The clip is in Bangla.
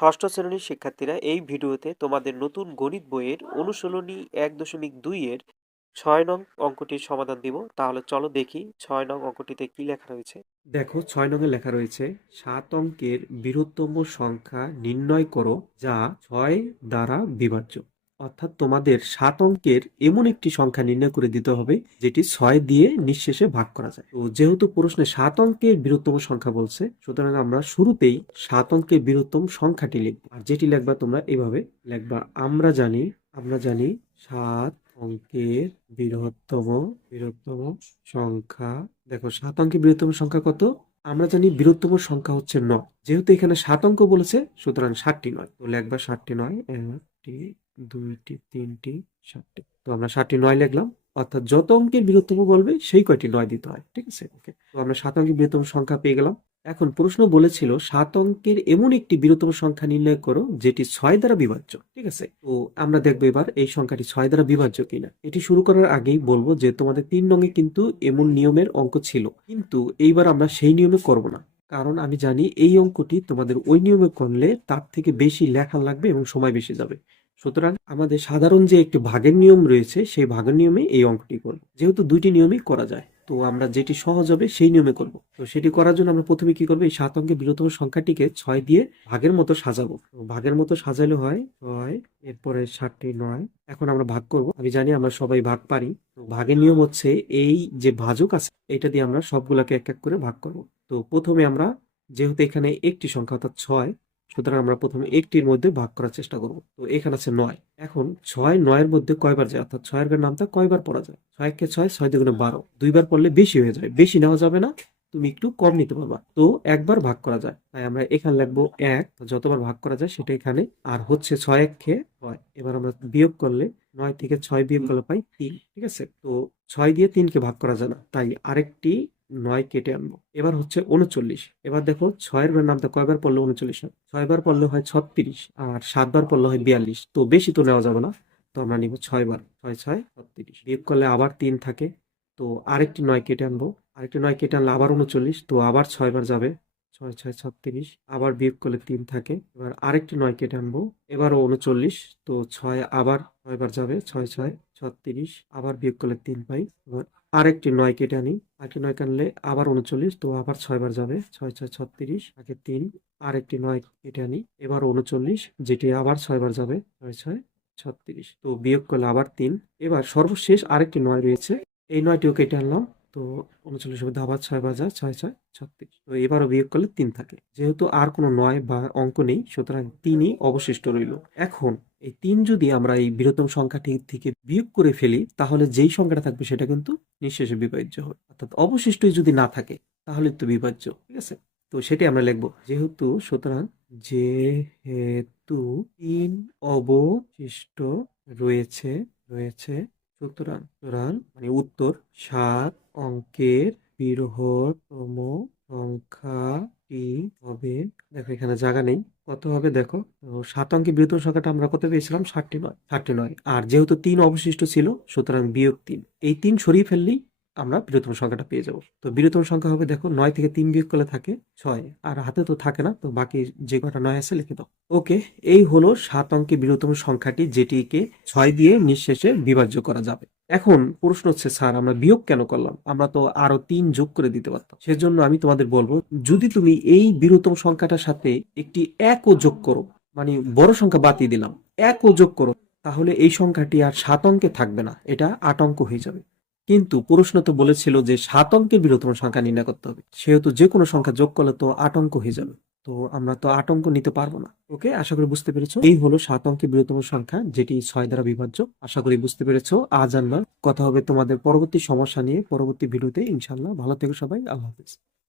ষষ্ঠ শ্রেণীর শিক্ষার্থীরা, এই ভিডিওতে তোমাদের নতুন গণিত বইয়ের অনুশীলনী 1.2 এর 6 নং অঙ্কটির সমাধান দিব। তাহলে চলো দেখি 6 নং অঙ্কটিতে কি লেখা রয়েছে। দেখো 6 নং এ লেখা রয়েছে 7 অঙ্কের বৃহত্তম সংখ্যা নির্ণয় করো যা 6 দ্বারা বিভাজ্য। অর্থাৎ তোমাদের 7 অঙ্কের এমন একটি সংখ্যা নির্ণয় করে দিতে হবে যেটি 6 দিয়ে নিঃশেষে ভাগ করা যায়। তো যেহেতু প্রশ্নে 7 অঙ্কের বৃহত্তম সংখ্যা বলছে, সুতরাং আমরা শুরুতেই 7 অঙ্কের বৃহত্তম সংখ্যাটি লিখব। আর যেটি লিখবা তোমরা এভাবে লিখবা, আমরা জানি 7 অঙ্কের বৃহত্তম সংখ্যা। দেখো 7 অঙ্কের বৃহত্তম সংখ্যা কত? আমরা জানি বৃহত্তম সংখ্যা হচ্ছে 9। যেহেতু এখানে 7 অঙ্ক বলেছে, সুতরাং 7টি নয়। তো লিখবা 7টি নয়, 1টি 2টি 3টি 7টি। তো আমরা 7টি 9 লিখলাম। অর্থাৎ যত অঙ্কের বৃহত্তম বলবে সেই কয়টি 9 দিতে হয়। ঠিক আছে, ওকে। তো আমরা 7 অঙ্কের বৃহত্তম সংখ্যা পেয়ে গেলাম। এখন প্রশ্ন বলেছিল 7 অঙ্কের এমন একটি বৃহত্তম সংখ্যা নির্ণয় করো যেটি 6 দ্বারা বিভাজ্য। ঠিক আছে, তো আমরা দেখবো এবার এই সংখ্যাটি 6 দ্বারা বিভাজ্য কিনা। এটি শুরু করার আগেই বলবো যে তোমাদের 3 নঙে কিন্তু এমন নিয়মের অঙ্ক ছিল, কিন্তু এইবার আমরা সেই নিয়মে করব না। কারণ আমি জানি এই অঙ্কটি তোমাদের ওই নিয়মে করলে তার থেকে বেশি লেখা লাগবে এবং সময় বেশি যাবে। সুতরাং আমাদের সাধারণ যে একটি ভাগের নিয়ম রয়েছে সেই ভাগের নিয়মে এই অঙ্কটি করব। যেহেতু দুইটি নিয়মেই করা যায়, তো আমরা যেটি সহজ হবে সেই নিয়মে করব। তো সেটি করার জন্য আমরা প্রথমে কি করবো, এই 7 অঙ্কের বৃহত্তম সংখ্যাটিকে 6 দিয়ে ভাগের মতো সাজাবো। তো ভাগের মতো সাজালে হয় 6, এরপরে 7টি 9। এখন আমরা ভাগ করব। আমি জানি আমরা সবাই ভাগ পারি। তো ভাগের নিয়ম হচ্ছে এই যে ভাজক আছে এটা দিয়ে আমরা সবগুলোকে এক এক করে ভাগ করব। তো প্রথমে আমরা, যেহেতু এখানে একটি সংখ্যা অর্থাৎ 6, সুতরাং আমরা প্রথমে একটির মধ্যে ভাগ করার চেষ্টা করব। তো এখানে আছে 9। এখন 6 9 এর মধ্যে কয়বার যায়, অর্থাৎ 6 এর নামটা কয়বার পড়া যায়? 6 কে 6, 6 দুগুণে 12। দুইবার পড়লে বেশি হয়ে যায়, বেশি নেওয়া যাবে না, তুমি একটু কম নিতে পারবা। তো একবার ভাগ করা যায়, তাই আমরা এখানে লিখবো 1। যতবার ভাগ করা যায় সেটা এখানে। আর হচ্ছে 6 1 কে 6। এবার আমরা বিয়োগ করলে 9 থেকে 6 বিয়োগ করলে পাই 3। ঠিক আছে, তো 6 দিয়ে 3 কে ভাগ করা যায় না, তাই আরেকটি 9 কেটে আনবো। এবার হচ্ছে 39। এবার দেখো 6 এর নামটা কয়বার পড়লে 39 হয়? 6 বার পড়লে হয় 36, আর 7 বার পড়লে হয় 42। তো বেশি তো নেওয়া যাবে না, তো আমরা নিব 6 বার। 6 6 36। বিয়োগ করলে আবার 3 থাকে, তো আরেকটি 9 কেটে আনবো। আরেকটি 9 কেটে আনলে আবার 39, তো আবার 6 বার যাবে। 6 6 36। আবার বিয়োগ করলে 3 থাকে। এবার আরেকটি 9 কেটে আনবো, এবারও 39, তো 6 আবার 6 বার যাবে। 6 6 36। আবার বিয়োগ করলে 3 পাই। এবার আরেকটি 9 কেটে আনি। আরেকটি 9 কাটলে আবার 39, তো আবার 6 বার যাবে। 6 6 36, আগে 3। আরেকটি 9 কেটে আনি, এবার 39, যেটি আবার 6 বার যাবে। 6 6 36, তো বিয়োগ করলে আবার 3। এবার সর্বশেষ আরেকটি 9 রয়েছে, এই 9টিও কেটে আনলাম। তো 39 মধ্যে আবার 6 বার যায়। 6 6 36, তো এবারও বিয়োগ করলে 3 থাকে। যেহেতু আর কোনো 9 বা অঙ্ক নেই, সুতরাং 3ই অবশিষ্ট রইল। এখন এই 3 যদি আমরা এই বৃহত্তম সংখ্যাটি থেকে বিয়োগ করে ফেলি, তাহলে যেই সংখ্যাটা থাকবে সেটা কিন্তু নিঃশেষে বিভাজ্য হবে। অর্থাৎ অবশিষ্টই যদি না থাকে তাহলে তো বিভাজ্য। ঠিক আছে, তো সেটাই আমরা লিখবো। সুতরাং যেহেতু 3 অবশিষ্ট রয়েছে রয়েছে সুতরাং মানে উত্তর 7 অঙ্কের বৃহত্তম সংখ্যাটি হবে, দেখো এখানে জায়গা নেই, কত হবে দেখো। তো 7 অঙ্কের বৃহত্তম সংখ্যাটা আমরা কত পেয়েছিলাম? 7টি 9। 7টি 9, আর যেহেতু 3 অবশিষ্ট ছিল, সুতরাং বিয়োগ 3। এই 3 সরিয়ে ফেললেই আমরা বৃহত্তম সংখ্যাটা পেয়ে যাব। তো বৃহত্তম সংখ্যা হবে, দেখো 9 থেকে 3 বিয়োগ করলে থাকে 6, আর হাতে তো থাকে না, তো বাকি যে কটা 9 আছে লিখে দাও। ওকে, এই হলো 7 অঙ্কের বৃহত্তম সংখ্যাটি যেটিকে 6 দিয়ে নিঃশেষে বিভাজ্য করা যাবে। এখন প্রশ্ন হচ্ছে, স্যার আমরা বিয়োগ কেন করলাম? আমরা তো আরো 3 যোগ করে দিতে পারতাম। সেজন্য আমি তোমাদের বলবো, যদি তুমি এই বৃহত্তম সংখ্যাটার সাথে একটি 1 ও যোগ করো, মানে বড় সংখ্যা বাদ দিয়ে দিলাম, 1 ও যোগ করো, তাহলে এই সংখ্যাটি আর 7 অঙ্কে থাকবে না, এটা 8 অঙ্ক হয়ে যাবে। কিন্তু প্রশ্ন তো বলেছিল যে 7 অঙ্কের বৃহত্তম সংখ্যা নির্ণয় করতে হবে, সেহেতু যে কোনো সংখ্যা যোগ করলে তো 8 অঙ্ক হয়ে যাবে। তো আমরা তো 8 অঙ্ক নিতে পারবো না। ওকে, আশা করি বুঝতে পেরেছো। এই হলো 7 অঙ্কের বৃহত্তম সংখ্যা যেটি 6 দ্বারা বিভাজ্য। আশা করি বুঝতে পেরেছো। আজ আর নয়, কথা হবে তোমাদের পরবর্তী সমস্যা নিয়ে পরবর্তী ভিডিওতে ইনশাল্লাহ। ভালো থেকো সবাই, আল্লাহ হাফেজ।